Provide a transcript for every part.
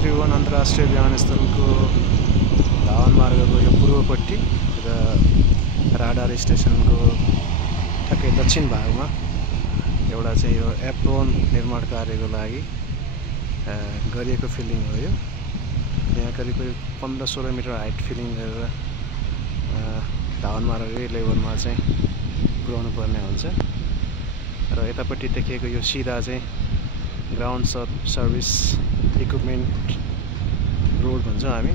त्रिभुवन अन्तर्राष्ट्रिय विमानस्थलको धावन मार्गको यो पूर्वपट्टि र राडार स्टेसनको ठ्याक्कै दक्षिण भागमा एउटा चाहिँ यो एप्रोन निर्माण कार्यको लागि गरिएको फिलिङ हो। यो यहाँ करिब 15-16 मिटर हाइट फिलिङ गरेर धावन मार्गकै लेभलमा चाहिँ पुर्याउनु पर्ने हुन्छ र यतापट्टि देखिएको यो सिधा चाहिँ ग्राउन्ड सर्भिस इक्विपमेन्ट रोड भन्छौँ हामी।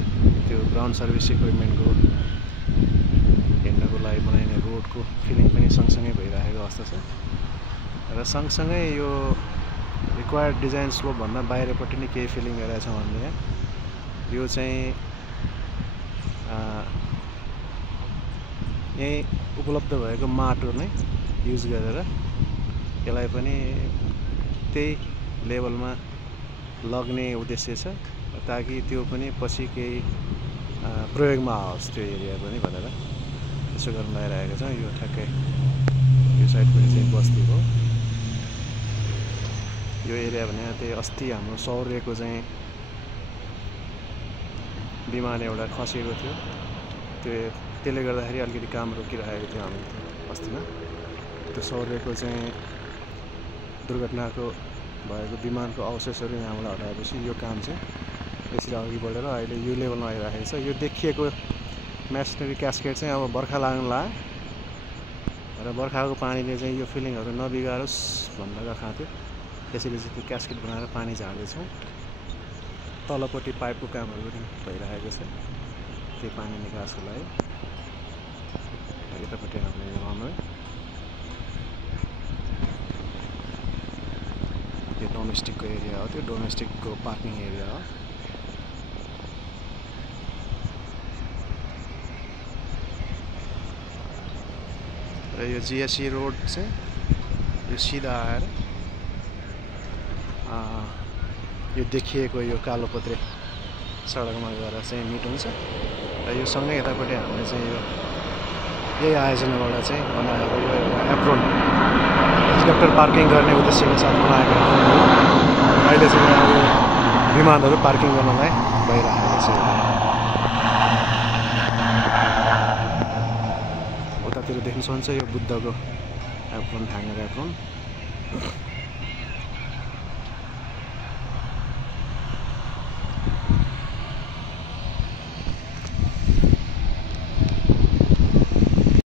त्यो ग्राउन्ड सर्भिस इक्विपमेन्टको हिँड्नको लागि बनाइने रोडको फिलिङ पनि सँगसँगै भइरहेको अवस्था छ र सँगसँगै यो रिक्वायर्ड डिजाइन स्लोपभन्दा बाहिरपट्टि नै केही फिलिङ गरेको छ भन्ने। यो चाहिँ यहीँ उपलब्ध भएको माटो नै युज गरेर यसलाई पनि त्यही लेभलमा लग्ने उद्देश्य छ ताकि त्यो पनि पछि केही प्रयोगमा आओस् त्यो एरिया पनि भनेर त्यसो गर्न लगाइरहेको छ। यो ठ्याक्कै यो साइडपट्टि चाहिँ बस्ती हो। यो एरिया भने त्यही अस्ति हाम्रो सौर्यको चाहिँ विमान एउटा खसेको थियो, त्यसले गर्दाखेरि अलिकति काम रोकिरहेको थियो हाम्रो अस्तिमा। त्यो सौर्यको चाहिँ दुर्घटनाको भएको विमानको अवशेषहरू यहाँबाट हटाएपछि यो काम चाहिँ यसरी अघि बढेर अहिले यो लेभलमा आइरहेको छ। यो देखिएको मेसनरी क्यास्केट चाहिँ अब बर्खा लाग्न लाग्यो र बर्खाको पानीले चाहिँ यो फिलिङहरू नबिगारोस् भनेर खान्थ्यो। त्यसैले चाहिँ त्यो क्यास्केट बनाएर पानी झार्दैछौँ। तलपट्टि पाइपको कामहरू पनि भइरहेको छ त्यो पानी निकासको लागि। यतापट्टि हाम्रो यो रनवे, यो डोमेस्टिकको एरिया हो, त्यो डोमेस्टिकको पार्किङ एरिया हो। र यो जिएससी रोड चाहिँ यो सिधा आएर यो देखिएको यो कालोपत्रे सडकमा गएर चाहिँ मिट हुन्छ र यो सँगै यतापट्टि हामीले चाहिँ यो यही आयोजनाबाट चाहिँ बनाएको यो एउटा एप्रोन हेलिकप्टर पार्किङ गर्ने उद्देश्यको साथ बनाएको एप्रोन हो। अहिले चाहिँ यहाँ यो विमानहरू पार्किङ गर्नलाई भइरहेको छ। उतातिर देख्न सक्नुहुन्छ यो बुद्धको एप्रोन, ह्याङ्गर एप्रोन।